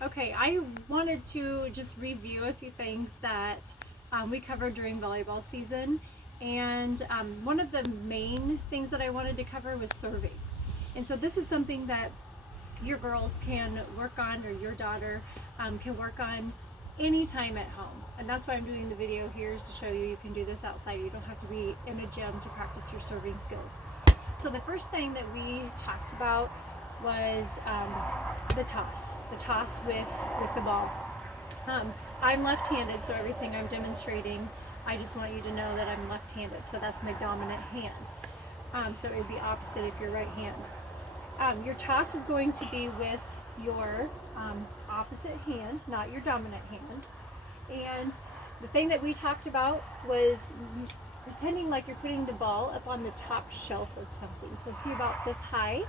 Okay, I wanted to just review a few things that we covered during volleyball season. And one of the main things that I wanted to cover was serving. And so this is something that your girls can work on, or your daughter can work on anytime at home. And that's why I'm doing the video here, is to show you you can do this outside. You don't have to be in a gym to practice your serving skills. So the first thing that we talked about was the toss with the ball. I'm left-handed, so everything I'm demonstrating, I just want you to know that I'm left-handed, so that's my dominant hand. So it would be opposite if you're right hand. Your toss is going to be with your opposite hand, not your dominant hand. And the thing that we talked about was pretending like you're putting the ball up on the top shelf of something. So see, about this high.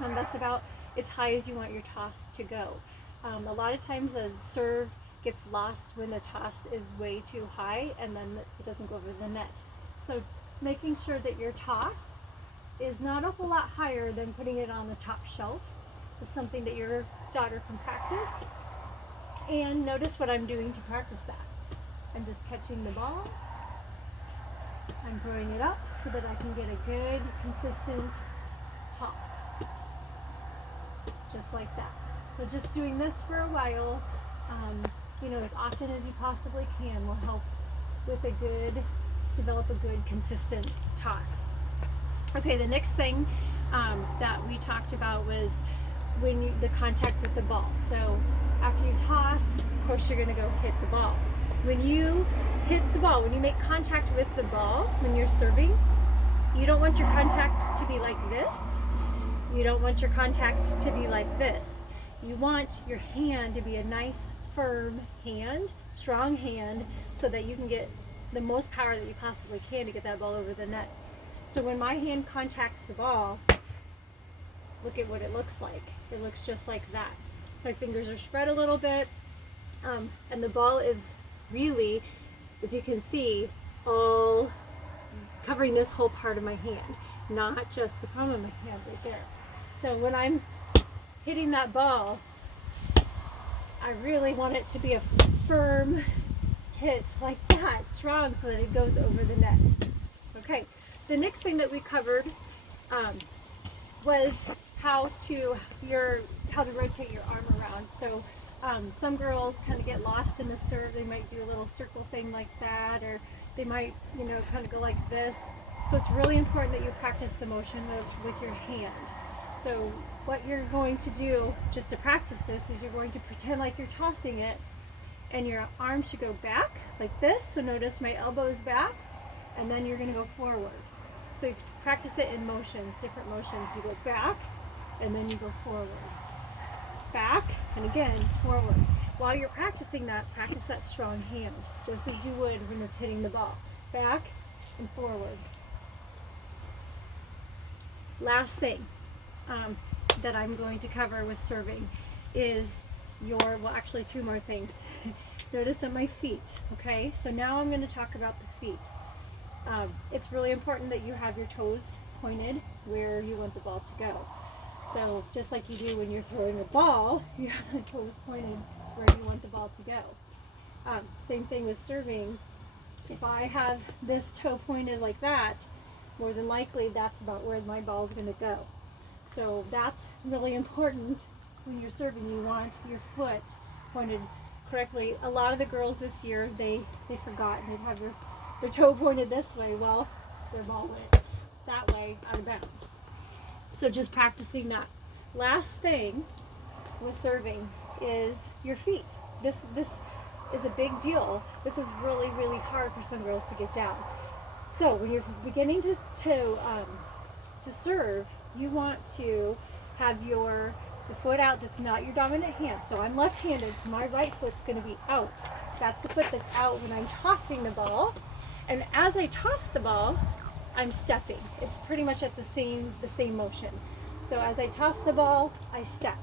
That's about as high as you want your toss to go. A lot of times a serve gets lost when the toss is way too high and then it doesn't go over the net. So making sure that your toss is not a whole lot higher than putting it on the top shelf is something that your daughter can practice. And notice what I'm doing to practice that. I'm just catching the ball. I'm throwing it up so that I can get a good, consistent toss. Just like that. So just doing this for a while, as often as you possibly can, will help with develop a good, consistent toss. Okay, the next thing that we talked about was the contact with the ball. So after you toss, of course you're going to go hit the ball. When you hit the ball, when you make contact with the ball, when you're serving, you don't want your contact to be like this. You don't want your contact to be like this. You want your hand to be a nice, firm hand, strong hand, so that you can get the most power that you possibly can to get that ball over the net. So when my hand contacts the ball, look at what it looks like. It looks just like that. My fingers are spread a little bit, and the ball is really, as you can see, all covering this whole part of my hand, not just the palm of my hand right there. So when I'm hitting that ball, I really want it to be a firm hit like that, strong, so that it goes over the net. Okay, the next thing that we covered was how to rotate your arm around. So some girls kind of get lost in the serve. They might do a little circle thing like that, or they might, kind of go like this. So it's really important that you practice the motion with your hand. So what you're going to do, just to practice this, is you're going to pretend like you're tossing it, and your arm should go back like this. So notice my elbow is back, and then you're going to go forward. So you practice it in motions, different motions. You go back, and then you go forward. Back, and again, forward. While you're practicing that, practice that strong hand, just as you would when it's hitting the ball. Back and forward. Last thing that I'm going to cover with serving is actually two more things. Notice on my feet, okay? So now I'm going to talk about the feet. It's really important that you have your toes pointed where you want the ball to go. So just like you do when you're throwing a ball, you have the toes pointed where you want the ball to go. Same thing with serving. If I have this toe pointed like that, more than likely that's about where my ball is going to go. So that's really important when you're serving. You want your foot pointed correctly. A lot of the girls this year, they forgot, and they'd have their toe pointed this way. Well, their ball went that way out of bounds. So just practicing that. Last thing with serving is your feet. This is a big deal. This is really, really hard for some girls to get down. So when you're beginning to serve, you want to have the foot out that's not your dominant hand. So I'm left-handed, so my right foot's going to be out. That's the foot that's out when I'm tossing the ball. And as I toss the ball, I'm stepping. It's pretty much at the same motion. So as I toss the ball, I step.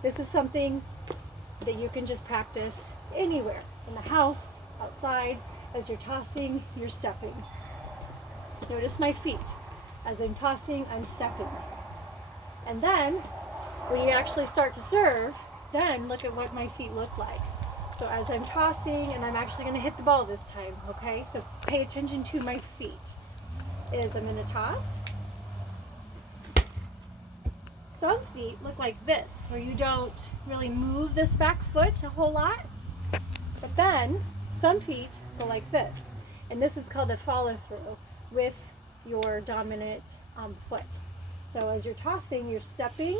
This is something that you can just practice anywhere, in the house, outside. As you're tossing, you're stepping. Notice my feet. As I'm tossing, I'm stepping. And then, when you actually start to serve, then look at what my feet look like. So as I'm tossing, and I'm actually going to hit the ball this time, okay? So pay attention to my feet. As I'm going to toss. Some feet look like this, where you don't really move this back foot a whole lot. But then some feet go like this. And this is called a follow through with your dominant foot. So as you're tossing, you're stepping,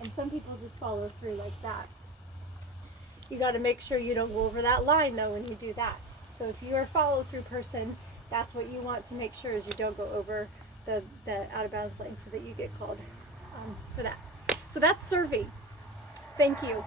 and some people just follow through like that. You got to make sure you don't go over that line though when you do that. So if you're a follow through person, that's what you want to make sure is you don't go over the out of bounds line so that you get called for that. So that's serving. Thank you.